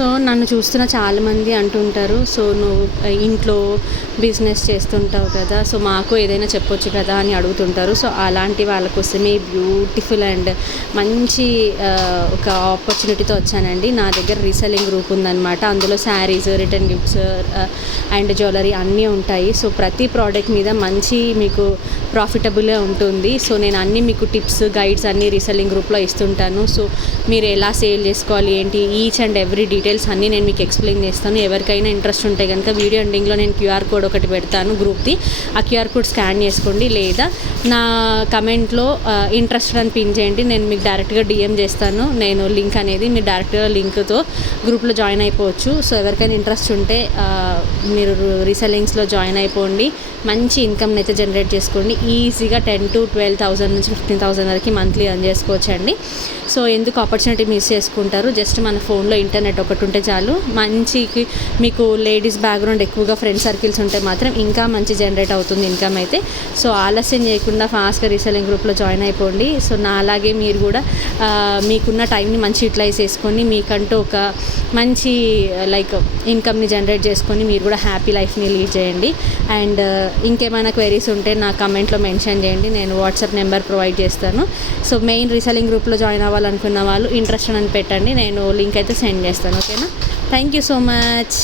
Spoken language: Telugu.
సో నన్ను చూస్తున్న చాలామంది అంటుంటారు, సో నువ్వు ఇంట్లో బిజినెస్ చేస్తుంటావు కదా, సో మాకు ఏదైనా చెప్పొచ్చు కదా అని అడుగుతుంటారు. సో అలాంటి వాళ్ళ కోసమే బ్యూటిఫుల్ అండ్ మంచి ఒక ఆపర్చునిటీతో వచ్చానండి. నా దగ్గర రీసెల్లింగ్ గ్రూప్ ఉందన్నమాట. అందులో saris, return gifts and jewellery అన్నీ ఉంటాయి. సో ప్రతి ప్రోడక్ట్ మీద మంచి మీకు ప్రాఫిటబుల్గా ఉంటుంది. సో నేను అన్నీ మీకు టిప్స్, గైడ్స్ అన్నీ రీసెల్లింగ్ గ్రూప్లో ఇస్తుంటాను. సో మీరు ఎలా సేల్ చేసుకోవాలి ఏంటి, ఈచ్ అండ్ ఎవ్రీ డీటెయిల్స్ అన్నీ నేను మీకు ఎక్స్ప్లెయిన్ చేస్తాను. ఎవరికైనా ఇంట్రెస్ట్ ఉంటే కనుక వీడియో ఎండింగ్లో నేను క్యూఆర్ కోడ్ ఒకటి పెడతాను గ్రూప్ది. ఆ క్యూఆర్ కోడ్ స్కాన్ చేసుకోండి, లేదా నా కమెంట్లో ఇంట్రెస్టెడ్ అని పిన్ చేయండి. నేను మీకు డైరెక్ట్గా డిఎం చేస్తాను నేను లింక్ అనేది. మీరు డైరెక్ట్గా లింక్తో గ్రూప్లో జాయిన్ అయిపోవచ్చు. సో ఎవరికైనా ఇంట్రెస్ట్ ఉంటే మీరు రీసెల్లింగ్స్లో జాయిన్ అయిపోండి. మంచి ఇన్కమ్ అయితే జనరేట్ చేసుకోండి. ఈజీగా 10,000 to 12,000 నుంచి 15,000 వరకు మంత్లీ ఎర్న్ చేసుకోవచ్చండి. సో ఎందుకు ఆపర్చునిటీ మిస్ చేసుకుంటారు? జస్ట్ మన ఫోన్లో ఇంటర్నెట్ ఒకటి ఉంటే చాలు. మంచికి మీకు లేడీస్ బ్యాక్గ్రౌండ్ ఎక్కువగా ఫ్రెండ్ సర్కిల్స్ ఉంటే మాత్రం ఇంకా మంచి జనరేట్ అవుతుంది ఇన్కమ్ అయితే. సో ఆలస్యం చేయకుండా ఫాస్ట్గా రీసెల్లింగ్ గ్రూప్లో జాయిన్ అయిపోండి. సో నా అలాగే మీరు కూడా మీకున్న టైంని మంచి యూటిలైజ్ చేసుకొని మీకంటూ ఒక మంచి ఇన్కమ్ని జనరేట్ చేసుకొని మీరు కూడా హ్యాపీ లైఫ్ని లీడ్ చేయండి. అండ్ ఇంకేమైనా క్వైరీస్ ఉంటే నా కమెంట్లో మెన్షన్ చేయండి, నేను వాట్సాప్ నెంబర్ ప్రొవైడ్ చేస్తాను. సో మెయిన్ రీసెల్లింగ్ గ్రూప్లో జాయిన్ అవ్వాలనుకున్న వాళ్ళు ఇంట్రెస్ట్ అని పెట్టండి, నేను లింక్ అయితే సెండ్ చేస్తాను. ఓకేనా? Thank you so much.